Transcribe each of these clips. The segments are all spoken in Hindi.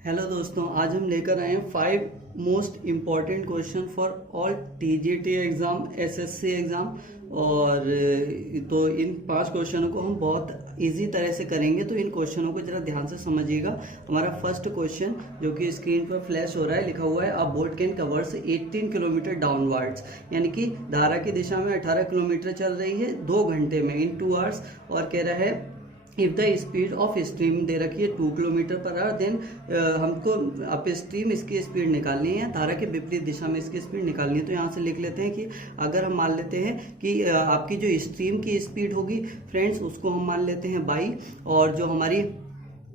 हेलो दोस्तों, आज हम लेकर आए हैं 5 most important question for all TGT exam, SSC exam. और तो इन 5 क्वेश्चनों को हम बहुत इजी तरह से करेंगे, तो इन क्वेश्चनों को जरा ध्यान से समझिएगा। हमारा फर्स्ट क्वेश्चन जो कि स्क्रीन पर फ्लैश हो रहा है, लिखा हुआ है अ boat can covers 18 kilometre downwards, यानी कि धारा की दिशा में 18 किलोमीटर चल रही है 2 घंटे में, इन 2 आवर्स। और कह रहा है if the speed of stream दे रखी है 2 किलोमीटर पर आवर, देन हमको अप स्ट्रीम इसकी स्पीड निकालनी है, धारा के विपरीत दिशा में इसकी स्पीड निकालनी है। तो यहाँ से लिख लेते हैं कि अगर हम मान लेते हैं कि आपकी जो स्ट्रीम की स्पीड होगी फ्रेंड्स, उसको हम मान लेते हैं बाई, और जो हमारी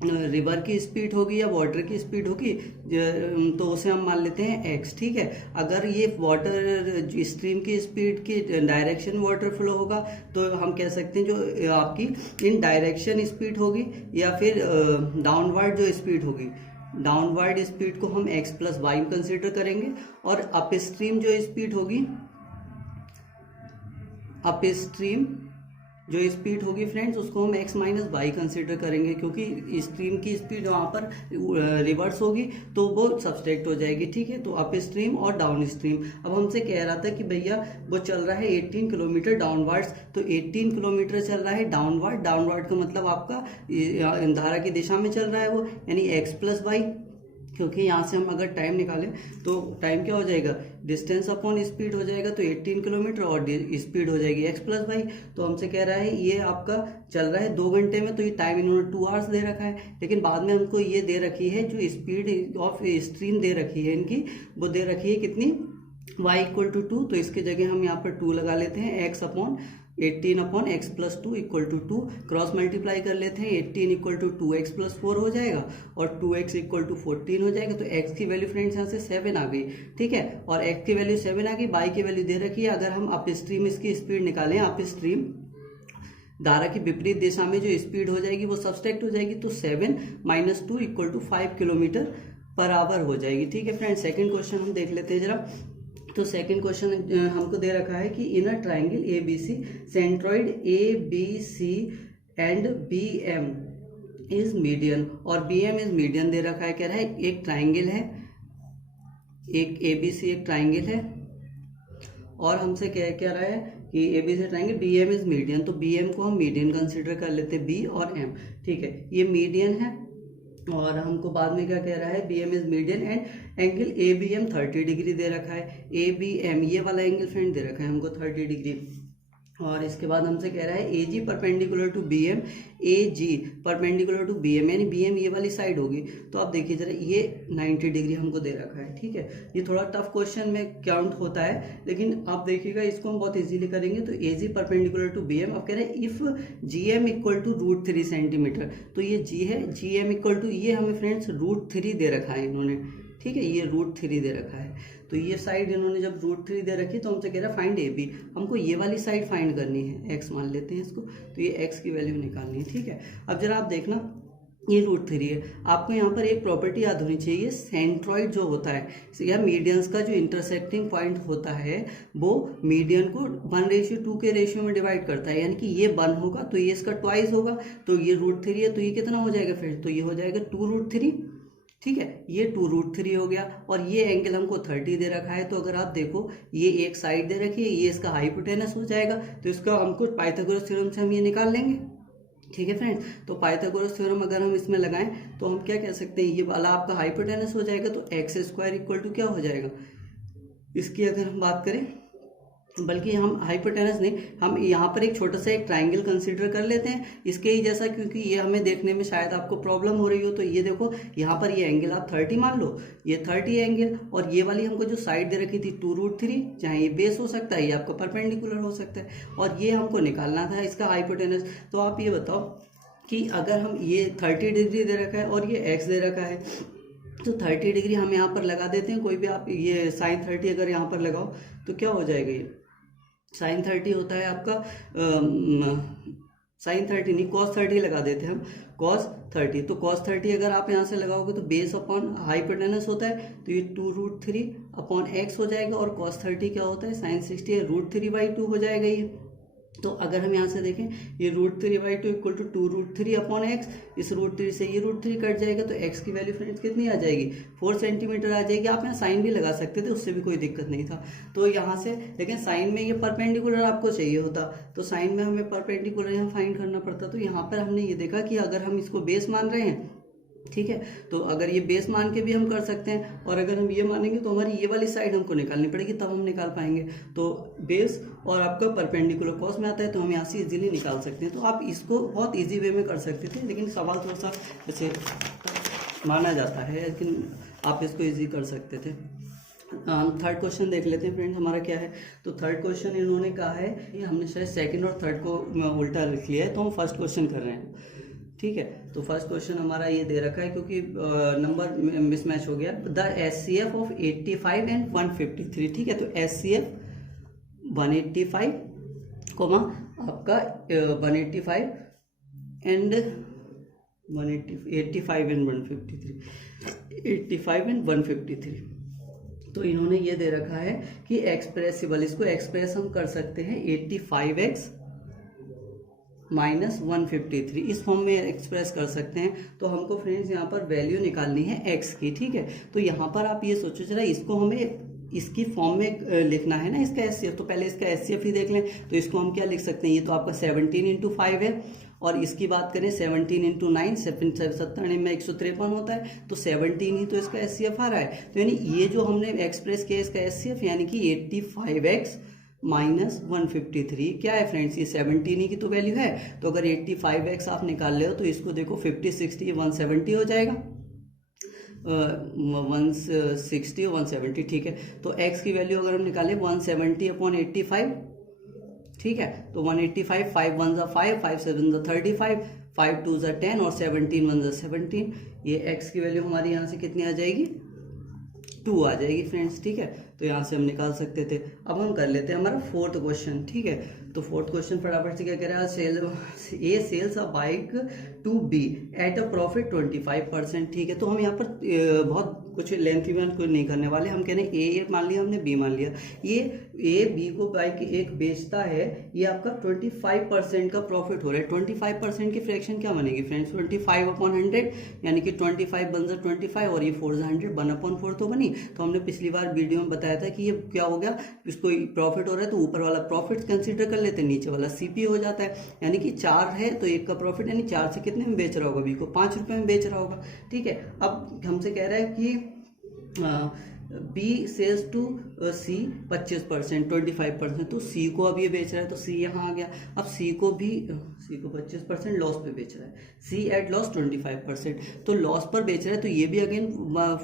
रिवर की स्पीड होगी या वाटर की स्पीड होगी तो उसे हम मान लेते हैं एक्स। ठीक है, अगर ये वाटर स्ट्रीम की स्पीड की डायरेक्शन वाटर फ्लो होगा तो हम कह सकते हैं जो आपकी इन डायरेक्शन स्पीड होगी, या फिर डाउनवर्ड जो स्पीड होगी, डाउनवर्ड स्पीड को हम एक्स प्लस वाई कंसिडर करेंगे। और अप स्ट्रीम जो स्पीड होगी, अप स्ट्रीम जो स्पीड होगी फ्रेंड्स, उसको हम x माइनस वाई कंसिडर करेंगे, क्योंकि स्ट्रीम की स्पीड वहाँ पर रिवर्स होगी तो वो सब्सट्रैक्ट हो जाएगी। ठीक है, तो अप स्ट्रीम और डाउन स्ट्रीम। अब हमसे कह रहा था कि भैया वो चल रहा है 18 किलोमीटर डाउनवर्ड्स, तो 18 किलोमीटर चल रहा है डाउनवर्ड। डाउनवर्ड का मतलब आपका धारा की दिशा में चल रहा है वो, यानी x प्लस वाई, क्योंकि यहाँ से हम अगर टाइम निकालें तो टाइम क्या हो जाएगा, डिस्टेंस अपॉन स्पीड हो जाएगा, तो 18 किलोमीटर और स्पीड हो जाएगी x प्लस वाई। तो हमसे कह रहा है ये आपका चल रहा है 2 घंटे में, तो ये टाइम इन्होंने 2 आवर्स दे रखा है, लेकिन बाद में हमको ये दे रखी है जो स्पीड ऑफ स्ट्रीम दे रखी है इनकी, वो दे रखी है कितनी, y इक्वल टू 2। तो इसकी जगह हम यहाँ पर 2 लगा लेते हैं, x upon 18 upon x plus 2 equal to 2, cross multiply कर लेते हैं, 18 इक्वल टू 2x प्लस 4 हो जाएगा और 2x इक्वल टू 14 हो जाएगा। तो x की वैल्यू फ्रेंड्स यहाँ से 7 आ गई। ठीक है, और x की वैल्यू 7 आ गई, y की वैल्यू दे रखी है। अगर हम अप स्ट्रीम इसकी स्पीड निकालें, अप स्ट्रीम धारा की विपरीत दिशा में जो स्पीड हो जाएगी वो सब्सट्रैक्ट हो जाएगी, तो 7 minus 2 equal to 5 kilometre per hour हो जाएगी। ठीक है फ्रेंड्स, सेकेंड क्वेश्चन हम देख लेते हैं जरा। तो सेकंड क्वेश्चन हमको दे रखा है कि in a triangle A B C, centroid A B C and B M is median, और बी एम इज मीडियन दे रखा है। कह रहा है एक ट्राइंगल है, एक ए बी सी एक ट्राइंगल है, और हमसे क्या रहा है कि A B C triangle B M is median, तो बी एम को हम मीडियन कंसिडर कर लेते हैं, बी और एम। ठीक है, ये मीडियन है, और हमको बाद में क्या कह रहा है, B M is median and angle A B M 30 degree दे रखा है। ए बी एम ये वाला एंगल फ्रेंड दे रखा है हमको 30 डिग्री। और इसके बाद हमसे कह रहा है A G perpendicular to B M, A G perpendicular to B M, यानी बी एम ये वाली साइड होगी। तो आप देखिए जरा, ये 90 डिग्री हमको दे रखा है। ठीक है, ये थोड़ा टफ क्वेश्चन में काउंट होता है, लेकिन आप देखिएगा इसको हम बहुत इजीली करेंगे। तो A G perpendicular to B M, अब कह रहे हैं if G M equal to √3 centimetre, तो ये जी है, जी एम इक्वल टू, ये हमें फ्रेंड्स √3 दे रखा है इन्होंने। ठीक है, ये √3 दे रखा है, तो ये साइड इन्होंने जब √3 दे रखी तो हमसे कह रहा है फाइंड ए बी, हमको ये वाली साइड फाइंड करनी है, x मान लेते हैं इसको, तो ये x की वैल्यू निकालनी है। ठीक है, अब जरा आप देखना, ये √3 है। आपको यहाँ पर एक प्रॉपर्टी याद होनी चाहिए, सेंट्रॉइड जो होता है या मीडियंस का जो इंटरसेक्टिंग पॉइंट होता है वो मीडियन को 1:2 के रेशियो में डिवाइड करता है, यानी कि ये 1 होगा तो ये इसका ट्वाइस होगा, तो ये √3 है, तो ये कितना हो जाएगा फिर, तो ये हो जाएगा 2√3। ठीक है, ये 2√3 हो गया, और ये एंगल हमको 30 दे रखा है। तो अगर आप देखो, ये एक साइड दे रखी है, ये इसका हाइपोटेनस हो जाएगा, तो इसका हमको पाइथागोरस थ्योरम से हम ये निकाल लेंगे। ठीक है फ्रेंड्स, तो पाइथागोरस थ्योरम अगर हम इसमें लगाएं तो हम क्या कह सकते हैं, ये वाला आपका हाइपोटेनस हो जाएगा, तो x² इक्वल टू क्या हो जाएगा, इसकी अगर हम बात करें, बल्कि हम हाइपोटेनस नहीं, हम यहाँ पर एक छोटा सा एक ट्राइंगल कंसीडर कर लेते हैं इसके ही जैसा, क्योंकि ये हमें देखने में शायद आपको प्रॉब्लम हो रही हो। तो ये देखो, यहाँ पर ये एंगल आप 30 मान लो, ये 30 एंगल, और ये वाली हमको जो साइड दे रखी थी 2√3, चाहे ये बेस हो सकता है, ये आपका परपेंडिकुलर हो सकता है, और ये हमको निकालना था इसका हाइपोटेनस। तो आप ये बताओ कि अगर हम ये 30 डिग्री दे रखा है और ये एक्स दे रखा है, तो 30 डिग्री हम यहाँ पर लगा देते हैं, कोई भी आप ये sin 30 अगर यहाँ पर लगाओ तो क्या हो जाएगा, ये sin 30 होता है आपका sin 30 नहीं, cos 30 लगा देते हैं हम, cos 30। तो cos 30 अगर आप यहाँ से लगाओगे तो बेस अपॉन हाइपोटेनस होता है, तो ये 2√3 अपॉन x हो जाएगा, और cos 30 क्या होता है, sin 60 √3/2 हो जाएगा ये। तो अगर हम यहाँ से देखें, ये √3/2 इक्वल टू 2√3/x, इस √3 से ये √3 कट जाएगा तो x की वैल्यू फ्रेंड्स कितनी आ जाएगी, 4 सेंटीमीटर आ जाएगी। आप यहाँ साइन भी लगा सकते थे, उससे भी कोई दिक्कत नहीं था। तो यहाँ से लेकिन साइन में ये परपेंडिकुलर आपको चाहिए होता, तो साइन में हमें परपेंडिकुलर यहाँ फाइंड करना पड़ता। तो यहाँ पर हमने ये देखा कि अगर हम इसको बेस मान रहे हैं, ठीक है, तो अगर ये बेस मान के भी हम कर सकते हैं, और अगर हम ये मानेंगे तो हमारी ये वाली साइड हमको निकालनी पड़ेगी, तब हम निकाल पाएंगे। तो बेस और आपका परपेंडिकुलर कॉस में आता है, तो हम यहाँ से इजीली निकाल सकते हैं। तो आप इसको बहुत इजी वे में कर सकते थे, लेकिन सवाल थोड़ा सा जैसे माना जाता है, लेकिन आप इसको इजी कर सकते थे। थर्ड क्वेश्चन देख लेते हैं फ्रेंड्स, हमारा क्या है। तो थर्ड क्वेश्चन इन्होंने कहा है, ये हमने शायद सेकंड और थर्ड को उल्टा लिख लिया है, तो हम फर्स्ट क्वेश्चन कर रहे हैं, ठीक है। तो फर्स्ट क्वेश्चन हमारा ये दे रखा है, क्योंकि नंबर मिसमैच हो गया। द SCF ऑफ 85 एंड 153, ठीक है। तो SCF 185, आपका 185 एंड 85 एंड 153, 85 एंड 153। तो इन्होंने ये दे रखा है कि एक्सप्रेसिबल, इसको एक्सप्रेस हम कर सकते हैं 85x माइनस 153, इस फॉर्म में एक्सप्रेस कर सकते हैं। तो हमको फ्रेंड्स यहाँ पर वैल्यू निकालनी है x की, ठीक है। तो यहाँ पर आप ये सोचो जरा, इसको हमें इसकी फॉर्म में लिखना है ना, इसका SCF। तो पहले इसका SCF ही देख लें। तो इसको हम क्या लिख सकते हैं, ये तो आपका 17 × 5 है, और इसकी बात करें 17 × 9, 17 में 153 होता है, तो 17 ही तो इसका SCF आ रहा है। तो यानी ये जो हमने एक्सप्रेस किया इसका SCF, यानी कि 85x माइनस 153 क्या है फ्रेंड्स, ये 17 ही की तो वैल्यू है। तो अगर 85x आप निकाल ले हो, तो इसको देखो 50 60 170 हो जाएगा, 160 और 170, ठीक है। तो x की वैल्यू अगर हम निकालें 170/85, ठीक है। तो 185, 5 1 ज़ा 5, 5 7 ज़ा 35, 5 2 ज़ा 10 और 17 1 ज़ा 17। ये x की वैल्यू हमारी यहाँ से कितनी आ जाएगी, 2 आ जाएगी फ्रेंड्स, ठीक है। तो यहाँ से हम निकाल सकते थे। अब हम कर लेते हैं हमारा फोर्थ क्वेश्चन, ठीक है। तो फोर्थ क्वेश्चन फटाफट से क्या कह रहा है, A sells a bike to B at a profit 25%, ठीक है। तो हम यहाँ पर बहुत कुछ लेंथी में कुछ नहीं करने वाले, हम कह रहे हैं ए मान लिया हमने, बी मान लिया। ये ए बी को बाइक एक बेचता है, ये आपका 25% का प्रॉफिट हो रहा है। 25% की फ्रैक्शन क्या बनेगी फ्रेंड्स, 25/100, यानी कि 25 बन जा 25 और ये 4 जा 100, 1/4 तो बनी। तो हमने पिछली बार वीडियो में बताया था कि ये क्या हो गया, इसको प्रॉफिट हो रहा है तो ऊपर वाला प्रॉफिट कंसीडर कर लेते हैं, नीचे वाला सीपी हो जाता है। यानी कि 4 है तो 1 का प्रॉफिट, यानी 4 से कितने में बेच रहा होगा, बी को 5 रुपए में बेच रहा होगा, ठीक है। अब हमसे कह रहा है कि बी सेल्स टू सी 25%, 25%, तो सी को अब ये बेच रहा है, तो सी यहाँ आ गया। अब सी को 25% लॉस पे बेच रहा है, सी एट लॉस 25%, तो लॉस पर बेच रहा है, तो ये भी अगेन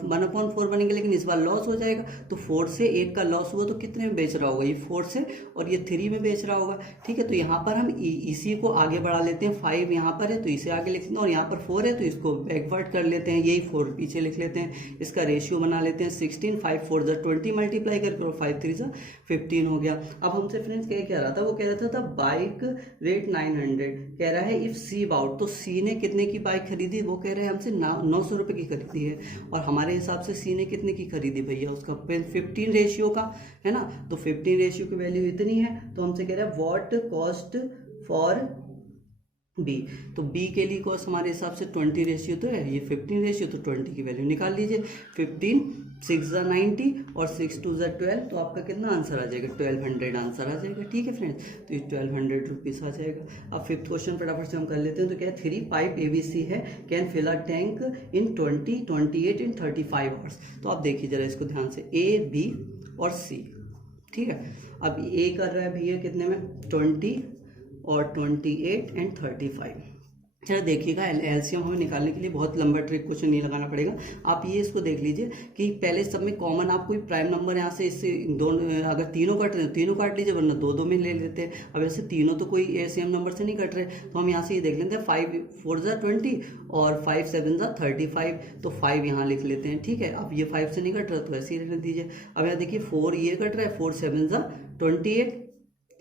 1/4 बनेंगे, लेकिन इस बार लॉस हो जाएगा। तो 4 से 1 का लॉस हुआ तो कितने में बेच रहा होगा, ये 4 से, और ये 3 में बेच रहा होगा, ठीक है। तो यहाँ पर हम इसी को आगे बढ़ा लेते हैं, 5 यहाँ पर है तो इसे आगे लिख लेते हैं, और यहाँ पर 4 है तो इसको बैकवर्ड कर लेते हैं, यही 4 पीछे लिख लेते हैं। इसका रेशियो बना लेते हैं 16, 5 4 ज़ा 20 मल्टीप्लाई करके, और 5 3 ज़ा 15 हो गया। अब हमसे फ्रेंड्स क्या कह रहा था, वो कह रहा था बाइक रेट 900, कह रहा है इफ सी बाउट, तो सी ने कितने की बाइक खरीदी, वो कह रहे हैं हमसे 900 रुपये की खरीदी है, और हमारे हिसाब से सी ने कितने की खरीदी भैया, उसका 15 रेशियो का है ना। तो 15 रेशियो की वैल्यू इतनी है, तो हमसे कह रहा है व्हाट कॉस्ट फॉर बी। तो बी के लिए कॉस्ट हमारे हिसाब से 20 रेशियो तो है, ये 15 रेशियो, तो 20 की वैल्यू निकाल लीजिए। 15 6 ज़ा 90 और 6 2 ज़ा 12, तो आपका कितना आंसर आ जाएगा, 1200 आंसर आ जाएगा, ठीक है फ्रेंड्स। तो ये 1200 रुपीज़ आ जाएगा। अब फिफ्थ क्वेश्चन फटाफट से हम कर लेते हैं। तो क्या है, 3 पाइप ABC है, can fill a tank in 20, 28 and 35 hours. तो आप देखिए जरा इसको ध्यान से, A B और C, ठीक है। अब A कर रहा है भैया कितने में, 20 और 28 एंड 35। चलो देखिएगा, एलसीएम हमें निकालने के लिए बहुत लंबा ट्रिक क्वेश्चन नहीं लगाना पड़ेगा। आप ये इसको देख लीजिए कि पहले सब में कॉमन आप कोई प्राइम नंबर यहाँ से इससे दोनों, अगर तीनों कट रहे हैं तीनों काट लीजिए, वरना 2 में ले लेते हैं। अब ऐसे तीनों तो कोई एलसीएम नंबर से नहीं कट रहे, तो हम यहाँ से ये देख लेते हैं 5 4 ज़ा 20 और 5 7 ज़ा 35, तो 5 यहाँ लिख लेते हैं, ठीक है। अब ये 5 से नहीं कट रहा तो ऐसे ही लिख दीजिए। अब यहाँ देखिए 4 ये कट रहा है, 4 7 ज़ा 28,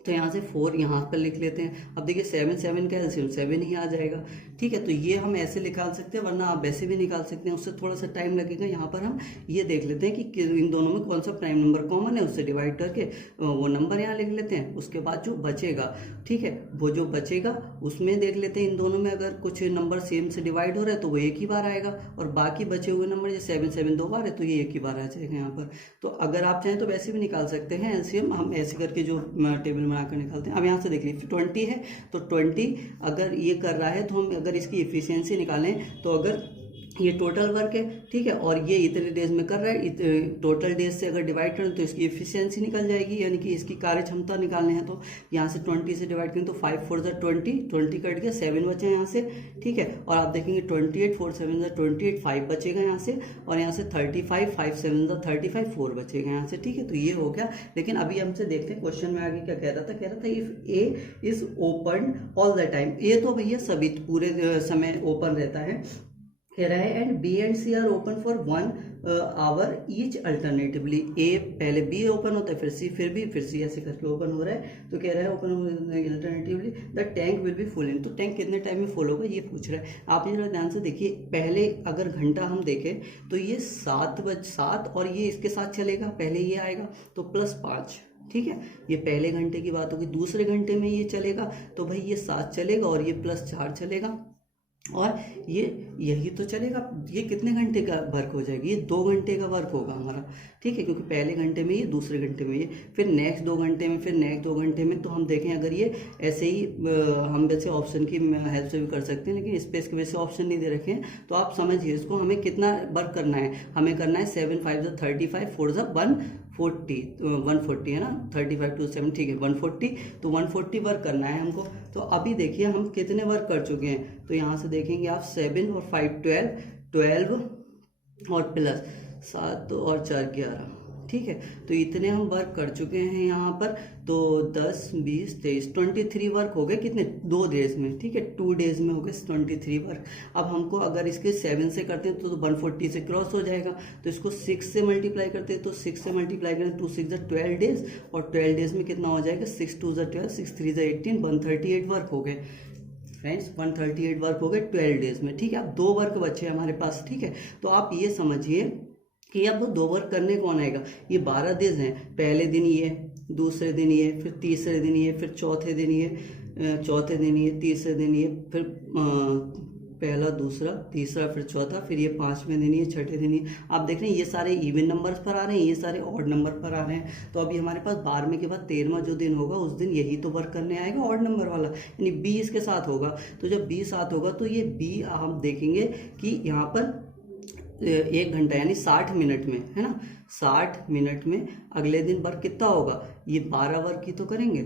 तो यहाँ से 4 यहाँ पर लिख लेते हैं। अब देखिए 7 7 का एलसीएम 7 ही आ जाएगा, ठीक है। तो ये हम ऐसे निकाल सकते हैं, वरना आप वैसे भी निकाल सकते हैं, उससे थोड़ा सा टाइम लगेगा। यहाँ पर हम ये देख लेते हैं कि इन दोनों में कौन सा प्राइम नंबर कॉमन है, उससे डिवाइड करके वो नंबर यहाँ लिख लेते हैं। उसके बाद जो बचेगा, ठीक है, वो जो बचेगा उसमें देख लेते हैं इन दोनों में अगर कुछ नंबर सेम से डिवाइड हो रहा है तो वो एक ही बार आएगा, और बाकी बचे हुए नंबर जैसे 7 7 2 बार है तो ये एक ही बार आ जाएगा यहाँ पर। तो अगर आप चाहें तो वैसे भी निकाल सकते हैं एलसीएम, हम ऐसे करके जो टेबल बनाकर निकालते हैं। अब यहाँ से देख लीजिए 20 है, तो 20 अगर ये कर रहा है तो हम अगर इसकी इफिशियंसी निकालें तो अगर ये टोटल वर्क है, ठीक है, और ये इतने डेज में कर रहा है, टोटल डेज से अगर डिवाइड करें तो इसकी एफिशिएंसी निकल जाएगी, यानी कि इसकी कार्य क्षमता निकालने हैं। तो यहाँ से 20 से डिवाइड करें तो 5 4 20 कट गया, 7 बचे यहाँ से, ठीक है। और आप देखेंगे 28 4 7 28, 5 बचेगा यहाँ से, और यहाँ से 35 5 7 35, 4 बचेगा यहाँ से, ठीक है। तो ये हो गया। लेकिन अभी हमसे देखते हैं क्वेश्चन में आगे क्या कह रहा था if A is open all the time, A तो भैया सभी पूरे समय ओपन रहता है, कह रहा है, and B and C are open for 1 hour each alternatively. A पहले बी ओपन होता है, फिर सी, फिर बी, फिर सी, ऐसे करके ओपन हो रहा है। तो कह रहा है open alternatively the tank will be full in, तो टैंक कितने टाइम में फुल होगा ये पूछ रहा है। आप ये ध्यान से देखिए, पहले अगर घंटा हम देखें तो ये 7 और ये इसके साथ चलेगा, पहले ये आएगा तो +5, ठीक है, ये पहले घंटे की बात होगी। दूसरे घंटे में ये चलेगा तो भाई ये 7 चलेगा और ये +4 चलेगा, और ये यही तो चलेगा। ये कितने घंटे का वर्क हो जाएगी, ये 2 घंटे का वर्क होगा हमारा, ठीक है, क्योंकि पहले घंटे में ये, दूसरे घंटे में ये, फिर नेक्स्ट 2 घंटे में, फिर नेक्स्ट 2 घंटे में। तो हम देखें अगर ये ऐसे ही, हम वैसे ऑप्शन की हेल्प से भी कर सकते हैं, लेकिन स्पेस के वजह से ऑप्शन नहीं दे रखे हैं। तो आप समझिए इसको, हमें कितना वर्क करना है, हमें करना है 7 5 35 4 140, 140 है ना, 35 2 7, ठीक है, 140, तो 140 वर्क करना है हमको। तो अभी देखिए हम कितने वर्क कर चुके हैं, तो यहाँ से देखेंगे आप 7 और 5 12 और प्लस 7 और 4 11, ठीक है। तो इतने हम वर्क कर चुके हैं यहाँ पर। तो 10 20 23 23 वर्क हो गए, कितने, 2 डेज में, ठीक है, 2 डेज में हो गए 23 वर्क। अब हमको अगर इसके 7 से करते हैं तो 140 से क्रॉस हो जाएगा, तो इसको 6 से मल्टीप्लाई करते हैं, तो 6 से मल्टीप्लाई करें 2 6 12 डेज, और 12 डेज में कितना हो जाएगा, 6 2 12 6 3 18, 138 वर्क हो गए फ्रेंड्स, 138 वर्क हो गए 12 डेज में, ठीक है। अब 2 वर्क बचे हमारे पास, ठीक है। तो आप ये समझिए कि अब 2 वर्क करने कौन आएगा, ये 12 दिन हैं, पहले दिन ये, दूसरे दिन ये, फिर तीसरे दिन ये, फिर चौथे दिन ये, तीसरे दिन ये, फिर पहला, दूसरा, तीसरा, फिर चौथा, फिर ये 5वें दिन ये, छठे दिन ये। आप देख रहे हैं ये सारे इवन नंबर्स पर आ रहे हैं, ये सारे ऑड नंबर पर आ रहे हैं। तो अभी हमारे पास 12वें के बाद 13वां जो दिन होगा उस दिन यही तो वर्क करने आएगा, ऑड नंबर वाला, यानी बी इसके साथ होगा। तो जब बी साथ होगा तो ये बी हम देखेंगे कि यहाँ पर 1 घंटा यानी 60 मिनट में, है ना, 60 मिनट में अगले दिन वर्क कितना होगा, ये 12 वर्क ही तो करेंगे,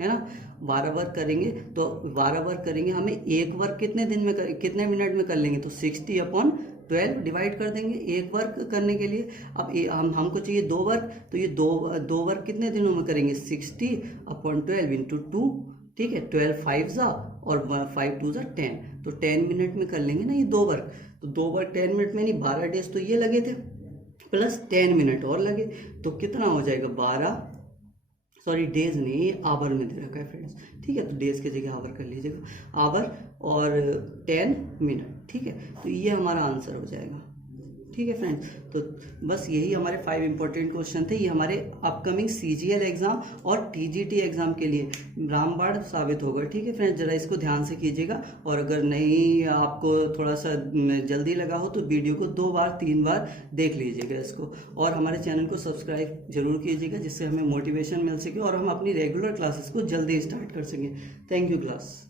है ना, 12 वर्क करेंगे। तो 12 वर्क करेंगे, हमें एक वर्क कितने दिन में कितने मिनट में कर लेंगे, तो 60/12 डिवाइड कर देंगे एक वर्क करने के लिए। अब हमको चाहिए 2 वर्क, तो ये दो वर्क कितने दिनों में करेंगे, 60/12 × 2, ठीक है, 12 5 जा और 5 2 जा 10, तो 10 मिनट में कर लेंगे ना ये 2 वर्क। तो 2 वर्क 10 मिनट में, नहीं 12 डेज तो ये लगे थे, प्लस 10 मिनट और लगे, तो कितना हो जाएगा, 12, सॉरी डेज नहीं, आवर में दे रखा है फ्रेंड्स, ठीक है। तो डेज की जगह आवर कर लीजिएगा, आवर और 10 मिनट, ठीक है। तो ये हमारा आंसर हो जाएगा, ठीक है फ्रेंड्स। तो बस यही हमारे 5 इंपॉर्टेंट क्वेश्चन थे, ये हमारे अपकमिंग CGL एग्जाम और TGT एग्जाम के लिए रामबाण साबित होगा, ठीक है फ्रेंड्स। जरा इसको ध्यान से कीजिएगा, और अगर नहीं आपको थोड़ा सा जल्दी लगा हो तो वीडियो को 2 बार 3 बार देख लीजिएगा इसको, और हमारे चैनल को सब्सक्राइब जरूर कीजिएगा, जिससे हमें मोटिवेशन मिल सके और हम अपनी रेगुलर क्लासेस को जल्दी स्टार्ट कर सकें। Thank you class.